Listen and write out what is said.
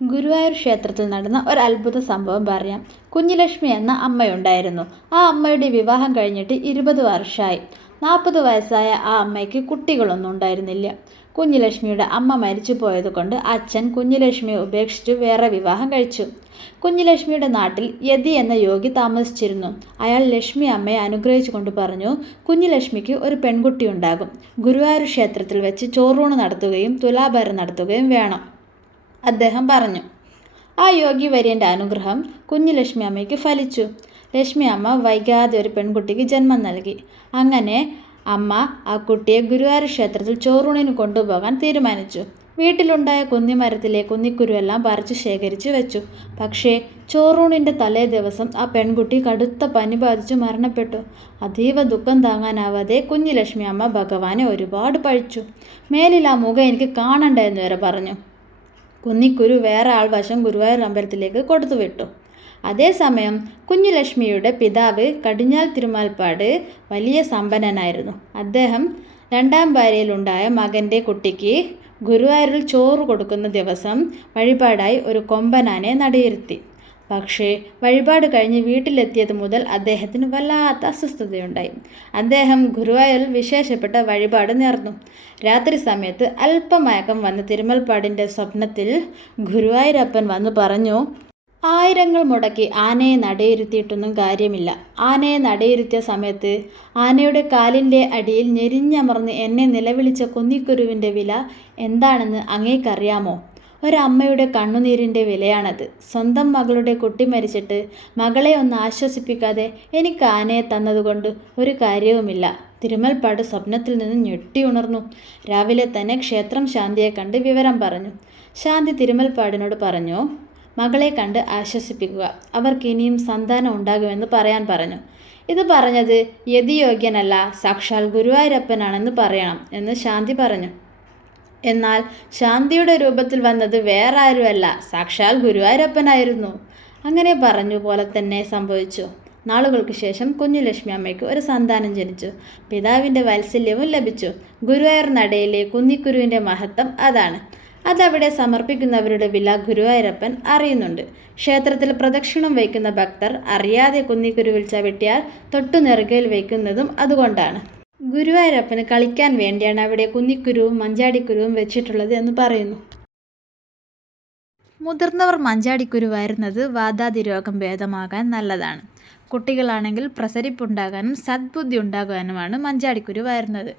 ഗുരുവായൂർ ക്ഷേത്രത്തിൽ നടന്ന ഒരു അത്ഭുത സംഭവം പറയാം. കുഞ്ഞിലക്ഷ്മി എന്ന അമ്മയുണ്ടായിരുന്നു. ആ അമ്മയുടെ വിവാഹം കഴിഞ്ഞിട്ട് ഇരുപത് വർഷമായി. നാൽപ്പത് വയസ്സായ ആ അമ്മയ്ക്ക് കുട്ടികളൊന്നും ഉണ്ടായിരുന്നില്ല. കുഞ്ഞിലക്ഷ്മിയുടെ അമ്മ മരിച്ചു പോയതുകൊണ്ട് അച്ഛൻ കുഞ്ഞിലക്ഷ്മിയെ ഉപേക്ഷിച്ച് വേറെ വിവാഹം കഴിച്ചു. കുഞ്ഞിലക്ഷ്മിയുടെ നാട്ടിൽ യതി എന്ന യോഗി താമസിച്ചിരുന്നു. അയാൾ ലക്ഷ്മി അമ്മയെ അനുഗ്രഹിച്ചുകൊണ്ട് പറഞ്ഞു കുഞ്ഞിലക്ഷ്മിക്ക് ഒരു പെൺകുട്ടി ഉണ്ടാകും. ഗുരുവായൂർ ക്ഷേത്രത്തിൽ വെച്ച് ചോറൂണ് നടത്തുകയും തുലാഭാരം നടത്തുകയും വേണം. അദ്ദേഹം പറഞ്ഞു. ആ യോഗി വര്യന്റെ അനുഗ്രഹം കുഞ്ഞു ലക്ഷ്മി അമ്മയ്ക്ക് ഫലിച്ചു. ലക്ഷ്മി അമ്മ വൈകാതെ ഒരു പെൺകുട്ടിക്ക് ജന്മം നൽകി. അങ്ങനെ അമ്മ ആ കുട്ടിയെ ഗുരുവായൂർ ക്ഷേത്രത്തിൽ ചോറൂണിന് കൊണ്ടുപോകാൻ തീരുമാനിച്ചു. വീട്ടിലുണ്ടായ കുന്നിമരത്തിലെ കുന്നിക്കുരുവെല്ലാം പറിച്ചു ശേഖരിച്ച് വെച്ചു. പക്ഷേ ചോറൂണിന്റെ തലേ ദിവസം ആ പെൺകുട്ടി കടുത്ത പനി ബാധിച്ചു മരണപ്പെട്ടു. അതീവ ദുഃഖം താങ്ങാനാവാതെ കുഞ്ഞു ലക്ഷ്മി അമ്മ ഭഗവാനെ ഒരുപാട് പഴിച്ചു. മേലിൽ ആ മുഖം എനിക്ക് കാണണ്ട എന്ന് വരെ പറഞ്ഞു. കുന്നിക്കുരു വേറെ ആൾ വശം ഗുരുവായൂർ അമ്പലത്തിലേക്ക് കൊടുത്തുവിട്ടു അതേസമയം കുഞ്ഞുലക്ഷ്മിയുടെ പിതാവ് കടിഞ്ഞാൽ തിരുമാൽപ്പാട് വലിയ സമ്പന്നനായിരുന്നു. അദ്ദേഹം രണ്ടാം ഭാര്യയിലുണ്ടായ മകന്റെ കുട്ടിക്ക് ഗുരുവായൂരിൽ ചോറ് കൊടുക്കുന്ന ദിവസം വഴിപാടായി ഒരു കൊമ്പനാനെ നടയിരുത്തി. പക്ഷേ വഴിപാട് കഴിഞ്ഞ് വീട്ടിലെത്തിയത് മുതൽ അദ്ദേഹത്തിന് വല്ലാത്ത അസ്വസ്ഥതയുണ്ടായി. അദ്ദേഹം ഗുരുവായൂരിൽ വിശേഷപ്പെട്ട വഴിപാട് നേർന്നു. രാത്രി സമയത്ത് അല്പമയക്കം വന്ന തിരുമൽപ്പാടിന്റെ സ്വപ്നത്തിൽ ഗുരുവായൂരപ്പൻ വന്ന് പറഞ്ഞു ആയിരങ്ങൾ മുടക്കി ആനയെ നടയിരുത്തിയിട്ടൊന്നും കാര്യമില്ല. ആനയെ നടയിരുത്തിയ സമയത്ത് ആനയുടെ കാലിന്റെ അടിയിൽ ഞെരിഞ്ഞമർന്ന് എന്നെ നിലവിളിച്ച കുന്നിക്കുരുവിന്റെ വില എന്താണെന്ന് അങ്ങേക്കറിയാമോ? ഒരമ്മയുടെ കണ്ണുനീരിന്റെ വിലയാണത്. സ്വന്തം മകളുടെ കുട്ടി മരിച്ചിട്ട് മകളെ ഒന്ന് ആശ്വസിപ്പിക്കാതെ എനിക്ക് ആനയെ തന്നതുകൊണ്ട് ഒരു കാര്യവുമില്ല. തിരുമൽപ്പാട് സ്വപ്നത്തിൽ നിന്ന് ഞെട്ടി ഉണർന്നു. രാവിലെ തന്നെ ക്ഷേത്രം ശാന്തിയെ കണ്ട് വിവരം പറഞ്ഞു. ശാന്തി തിരുമൽപ്പാടിനോട് പറഞ്ഞു മകളെ കണ്ട് ആശ്വസിപ്പിക്കുക. അവർക്ക് ഇനിയും സന്താനം ഉണ്ടാകുമെന്ന് പറയാൻ പറഞ്ഞു. ഇത് പറഞ്ഞത് യതിയോഗ്യനല്ല സാക്ഷാൽ ഗുരുവായൂരപ്പനാണെന്ന് പറയണം എന്ന് ശാന്തി പറഞ്ഞു. എന്നാൽ ശാന്തിയുടെ രൂപത്തിൽ വന്നത് വേറെ ആരുമല്ല സാക്ഷാൽ ഗുരുവായൂരപ്പനായിരുന്നു. അങ്ങനെ പറഞ്ഞു പോലെ തന്നെ സംഭവിച്ചു. നാളുകൾക്ക് ശേഷം കുഞ്ഞു ലക്ഷ്മി അമ്മയ്ക്ക് ഒരു സന്താനം ജനിച്ചു. പിതാവിന്റെ വാത്സല്യവും ലഭിച്ചു. ഗുരുവായൂർ നടയിലെ കുന്നിക്കുരുവിന്റെ മഹത്വം അതാണ്. അതവിടെ സമർപ്പിക്കുന്നവരുടെ വില ഗുരുവായൂരപ്പൻ അറിയുന്നുണ്ട്. ക്ഷേത്രത്തിൽ പ്രദക്ഷിണം വയ്ക്കുന്ന ഭക്തർ അറിയാതെ കുന്നിക്കുരുവിൽ ചവിട്ടിയാൽ തൊട്ടു നെറുകയിൽ വയ്ക്കുന്നതും അതുകൊണ്ടാണ്. ഗുരുവായൂരപ്പന് കളിക്കാൻ വേണ്ടിയാണ് അവിടെ കുന്നിക്കുരുവും മഞ്ചാടിക്കുരുവും വെച്ചിട്ടുള്ളത് എന്ന് പറയുന്നു. മുതിർന്നവർ മഞ്ചാടിക്കുരു വരുന്നത് രോഗം ഭേദമാകാൻ നല്ലതാണ്. കുട്ടികളാണെങ്കിൽ പ്രസരിപ്പുണ്ടാകാനും സദ്ബുദ്ധി ഉണ്ടാകാനുമാണ് മഞ്ചാടിക്കുരു വരുന്നത്.